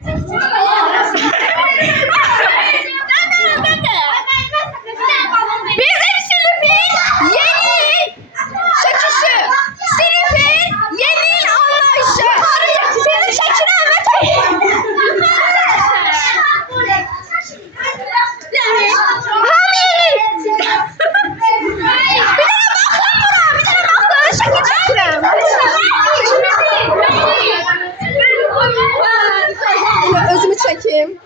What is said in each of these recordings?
Bizim sınıfın yeni şakışı. Sınıfın yeni anlayışı. Senin şakını anlatayım. Özümü çekeyim.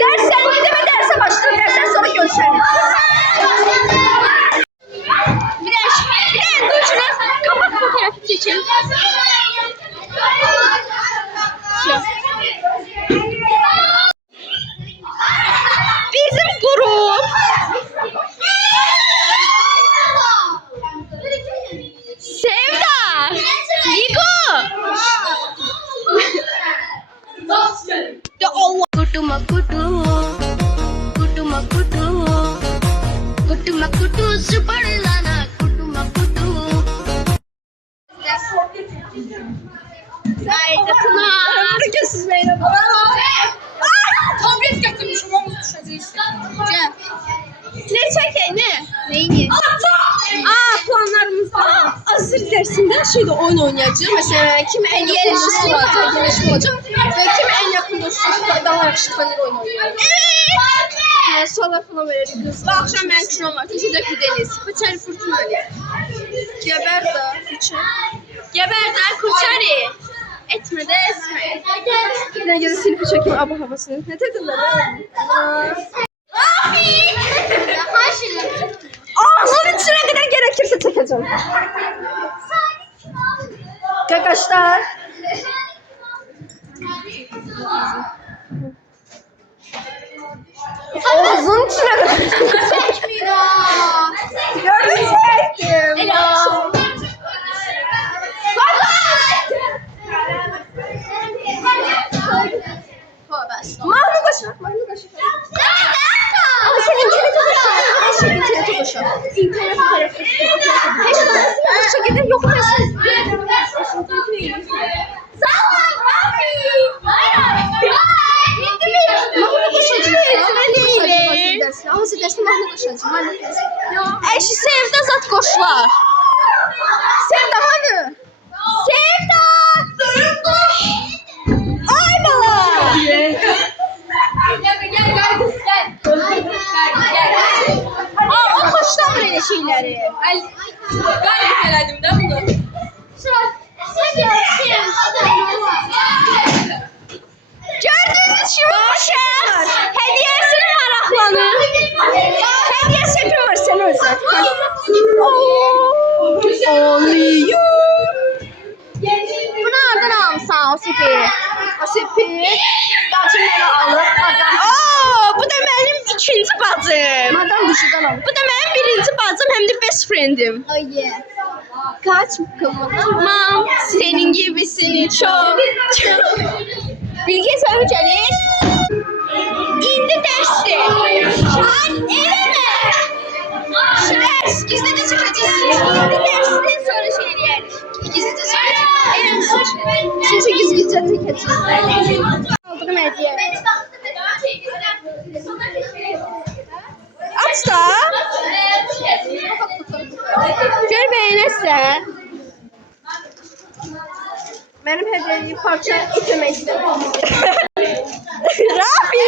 Dersen gideme derse başlayalım. Dersen sonra görüşelim. Bir de duruşuna kapak fotoğrafı çekelim. Bizim grup Sevda, Vigo. Ya Allah. Kutuma kutu, kutuma kutu, kutuma kutu, super lana, kutuma kutu. Haydi Pınar. Herkes merhaba. Tablet getirmişim, omuz düşecek işte. Ne çekey ne? Neyini? Planlarımızda asır dersinde şeyde oyun oynayacağız. Mesela kim en yakın dostu olacak, yarışma olacak. Ve kim en yakın dostu daha yakışıklı oyun oynayacak. Evet. Sorular falan veririz. Bu akşam benim kinom var. Teşekkür ederiz. Kuçari Fırtınalı. Geber da Kuçari. Geber da Kuçari. Etme de esme. Ne göre silpi çekeyim aba havasını. Ne dediler lan? Ağzının içine kadar gerekirse çekeceğim. Arkadaşlar. Ağzının içine kadar. Görecektim. Mahmut Başak. Mahmut Başak. Ama senin internete koşar. İnternete koşar. Hiç şekilde yok musun? Mahmut Başak. Ama siz dersin Mahmut Başak. Eşi Sevda zat koşlar. Sevda hani? Sevda! Ay bala! O koşlar böyle şeyleri. Gayet herhalde de bunu. Gördüğünüz gibi bu şahs hediyesini meraklanır. Hediyesi hepim var sen özel. Oluyor. Bunu nereden almışsın o sepi? O sepi. Gerçi beni alır. Bu da benim ikinci bacım. Madem dışarıdan al. Bu da benim birinci bacım hem de best friendim. Oh yeah. Kaç Mam, senin gibisini çok. Bilge sana gelir. İndi dersi. Şahin eleme. Ders gizlice çıkacağız. İndi dersinden sonra şey diyeriz. Gizlice çıkacağız. Şimdi gizlice çıkacağız. Aldırım hediye. Aç da. Gör beğenirsen. Benim hediyeyi parça etmemek istedim. Rafi!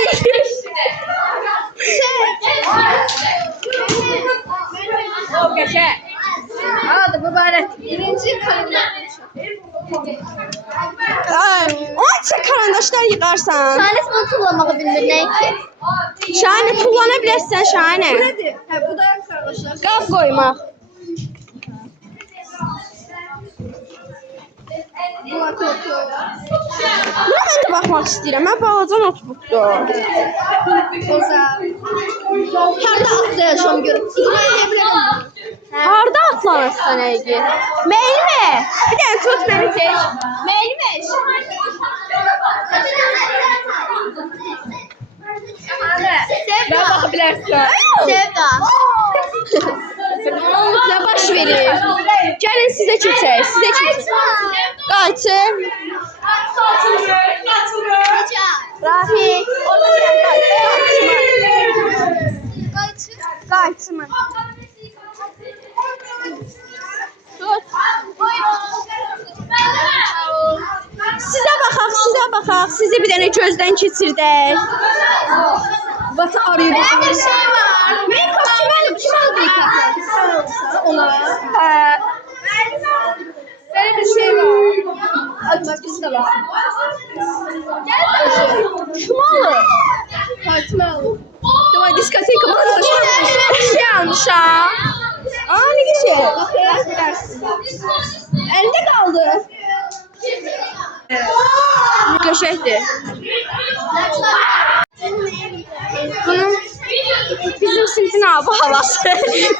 O geçe. Hadi mübarek. Birinci kalemler. O çek karandaşlar yıkarsan. Şahane bunu kullanmağı bilmir ne ki? Şahane kullanabilirsen şahane. Bu nedir? Bu da arkadaşlar. Qab koymaq. Buna ben de baxmaq istəyirəm. Mən balaca notebookdur. Harda atlayacağım görüp. Harda atlanırsan Egi? Meyilme. Bir dənə tut məni seç. Meyilme. Ben bakabilirsin. Sevda. Gəlin sizə keçək, sizə keçək. Qayçın. Rafiq. Qayçın. Sizə baxaq. Sizi bir dənə gözdən keçirdək. Batı arıyor. Bir şey var. Make-up kim aldı ona? Böyle bir şey var. Açmak bizde var. Kim alır? Fatma alır. Tamam diskoteka bana da şey almış ha. Aa ne güzel. Elde kaldı. Köşekti. Bunun bizim sınıfın abi havası.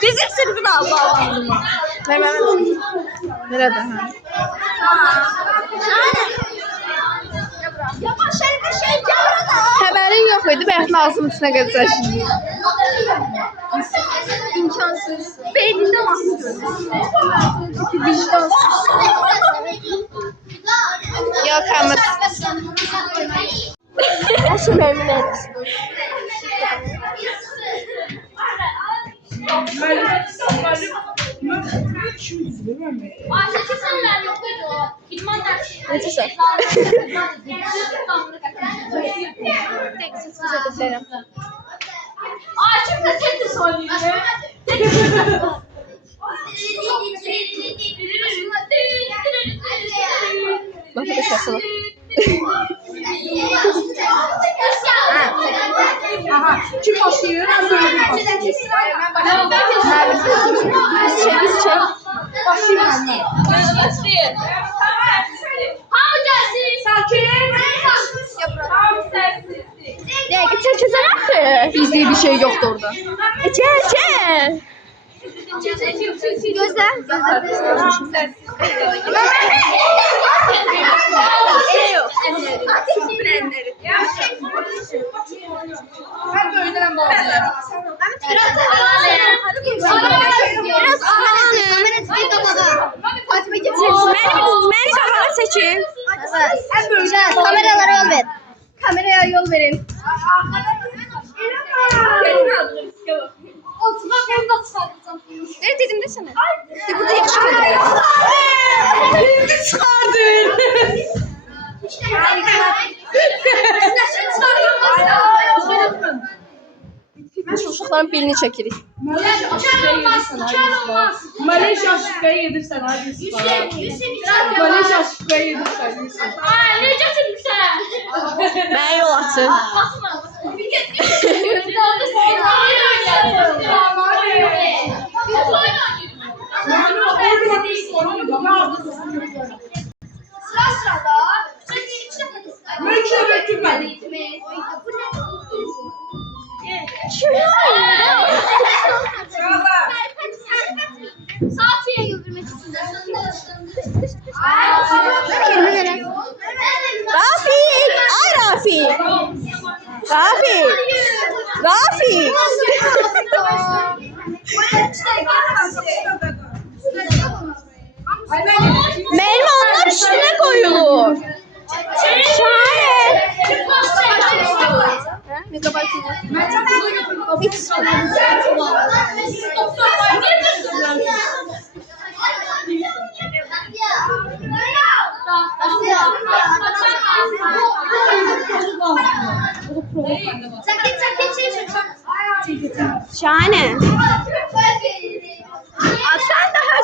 Bizim sınıfın abi havası. Nerede? Haberin yok muydu? Ben lazım üstüne geleceğim şimdi. İmkansız. Beyninde mahsus. Vicdansız. Yok ama. Yaşı memnun etsin. Neyse sen. Bak bu şasını. Aha, kim başlıyor? Ben böyle bir başlayayım. Biz çek. Başlayayım ben. Geçen çözemek. Bizde bir şey yoktu orada. Gel. Gözler. Ben böyleden bağlıyorum. Beni kamera seçin. Kameralara yol ver. Kameraya yol verin. Ne dedim desene. İşte burada yakışık oluyor. Şimdi çıkardın. Ben şu uşaqların belini çekirik. Malaysia şüpheye yedirsen hadi Malaysia şüpheye yedirsen. Ben yol açın. Safiye güldürmek için de. Rafik! Ay Rafik! Rafik! Benim onlar üstüne koyulur. Şahane. Ne kadar şahane. Sen de her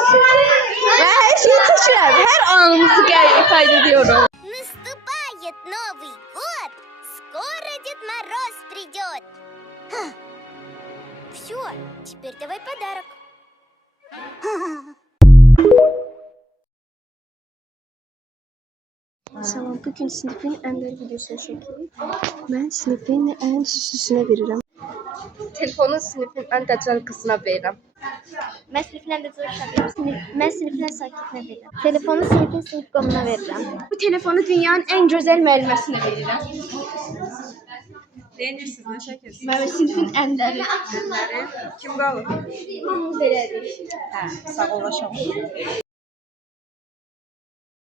şeyi seçiyorum. Her anımızı kaydediyorum. Наступает Новый год! Скоро Дед Мороз придет! Все, теперь давай подарок. Salam, bugün sınıfın ender videosunu çekiyorum. Ben sınıfın en süsüsüne veririm. Telefonu sınıfın en dəcəl qızına verirəm. Ben sınıfına da Ben sınıfına sakitine veririm. Telefonu sınıf komuna veririm. Bu telefonu dünyanın en güzel müəlliməsinə verirəm. Beğenirsiniz ne şekersiz? Mən sınıfın əndəri. Kim kalır? Hamı belədir. Sağ olaşam.